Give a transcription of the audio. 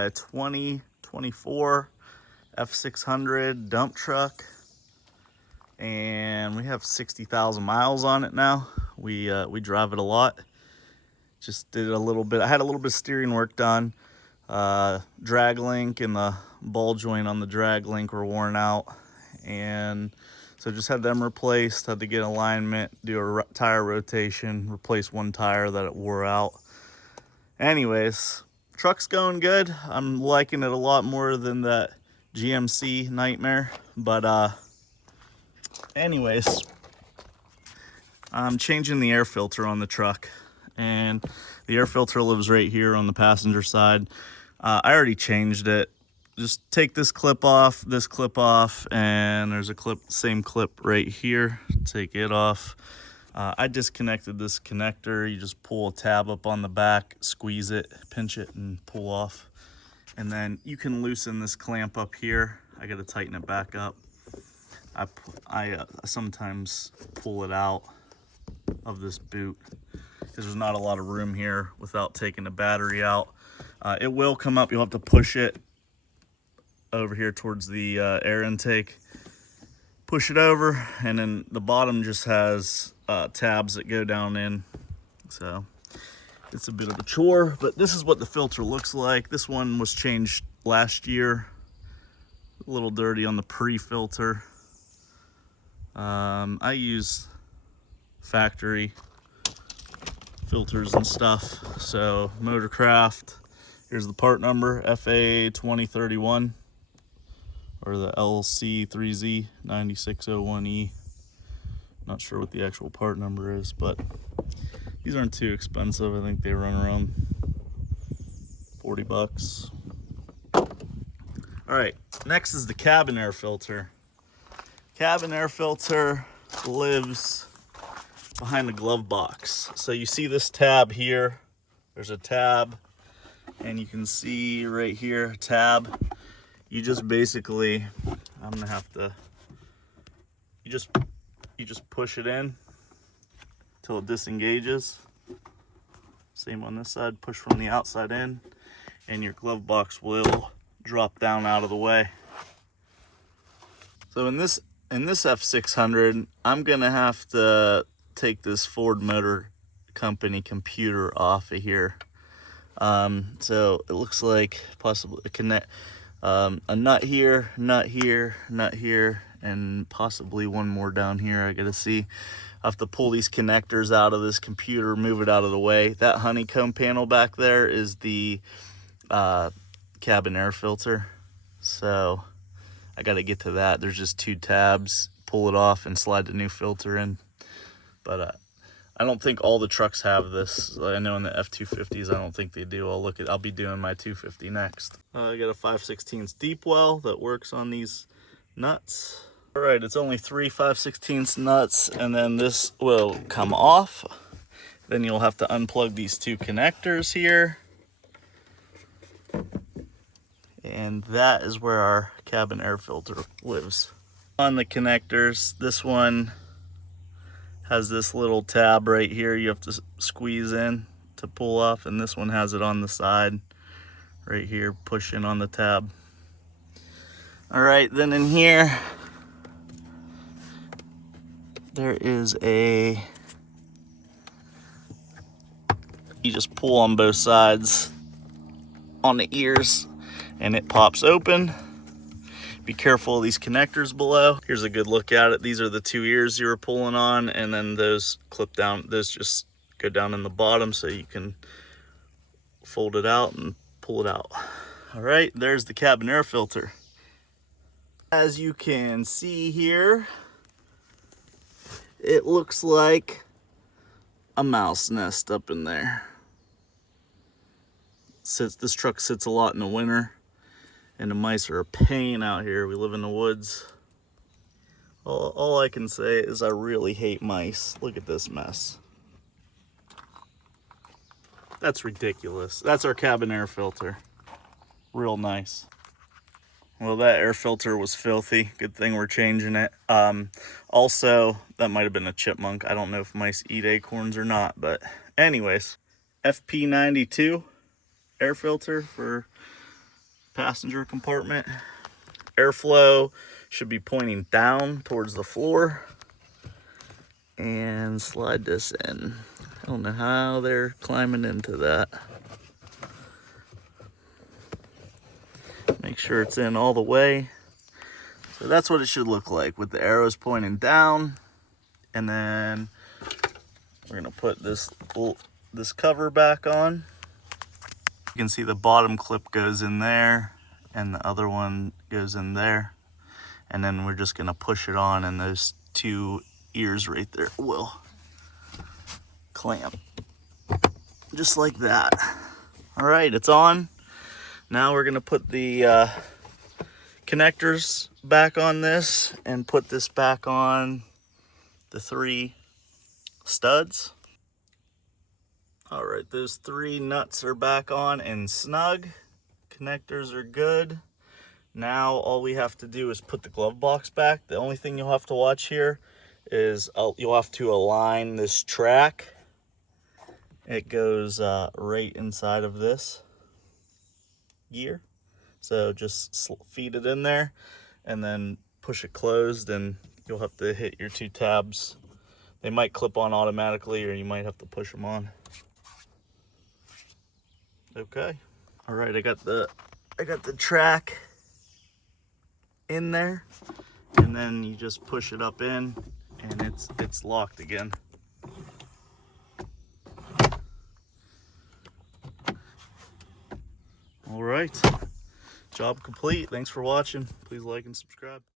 my 2024 F-600 dump truck, and we have 60,000 miles on it now. We drive it a lot. Just did a little bit. I had a little bit of steering work done. Drag link and the ball joint on the drag link were worn out, and so just had them replaced. Had to get alignment, do a tire rotation, replace one tire that it wore out. Anyways, truck's going good. I'm liking it a lot more than that GMC nightmare. But anyways, I'm changing the air filter on the truck, and the air filter lives right here on the passenger side. I already changed it. Just take this clip off, and there's a same clip right here. Take it off. I disconnected this connector. You just pull a tab up on the back, squeeze it, pinch it, and pull off. And then you can loosen this clamp up here. I gotta tighten it back up. I sometimes pull it out of this boot because there's not a lot of room here without taking the battery out. It will come up. You'll have to push it over here towards the air intake. Push it over, and then the bottom just has tabs that go down in. So it's a bit of a chore, but this is what the filter looks like. This one was changed last year. A little dirty on the pre-filter. I use factory filters and stuff. So Motorcraft, here's the part number, FA2031, or the LC3Z9601E. Not sure what the actual part number is, but these aren't too expensive. I think they run around 40 bucks. All right, next is the cabin air filter. Cabin air filter lives behind the glove box. So you see this tab here. There's a tab, and you can see right here, tab. You just basically, I'm gonna have to, you just push it in till it disengages. Same on this side, push from the outside in, and your glove box will drop down out of the way. So in this F-600, I'm gonna have to take this Ford Motor Company computer off of here. So it looks like possibly a nut here, nut here, nut here, and possibly one more down here. I gotta see. I have to pull these connectors out of this computer, move it out of the way. That honeycomb panel back there is the cabin air filter. So I gotta get to that. There's just two tabs. Pull it off and slide the new filter in. But I don't think all the trucks have this. I know in the F-250s, I don't think they do. I'll be doing my 250 next. I got a 5/16 deep well that works on these nuts. All right, it's only 3 5/16 nuts, and then this will come off. Then you'll have to unplug these two connectors here. And that is where our cabin air filter lives. On the connectors, this one has this little tab right here you have to squeeze in to pull off, and this one has it on the side right here, push in on the tab. All right, then in here there is you just pull on both sides on the ears and it pops open. Be careful of these connectors below. Here's a good look at it. These are the two ears you were pulling on, and then those clip down. Those just go down in the bottom so you can fold it out and pull it out. All right, there's the cabin air filter. As you can see here, it looks like a mouse nest up in there. This truck sits a lot in the winter, and the mice are a pain out here. We live in the woods. All I can say is I really hate mice. Look at this mess. That's ridiculous. That's our cabin air filter. Real nice. Well, that air filter was filthy. Good thing we're changing it. Also, that might have been a chipmunk. I don't know if mice eat acorns or not, but anyways, FP92 air filter for passenger compartment. Airflow should be pointing down towards the floor. And slide this in. I don't know how they're climbing into that. Make sure it's in all the way. So that's what it should look like, with the arrows pointing down. And then we're gonna put this cover back on. You can see the bottom clip goes in there and the other one goes in there. And then we're just gonna push it on, and those two ears right there will clamp. Just like that. All right, it's on. Now we're gonna put the connectors back on this and put this back on the 3 studs. All right, those 3 nuts are back on and snug. Connectors are good. Now all we have to do is put the glove box back. The only thing you'll have to watch here is you'll have to align this track. It goes right inside of this gear. So just feed it in there and then push it closed, and you'll have to hit your 2 tabs. They might clip on automatically, or you might have to push them on. Okay. All right, I got the track in there, and then you just push it up in and it's locked again. All right, job complete. Thanks for watching. Please like and subscribe.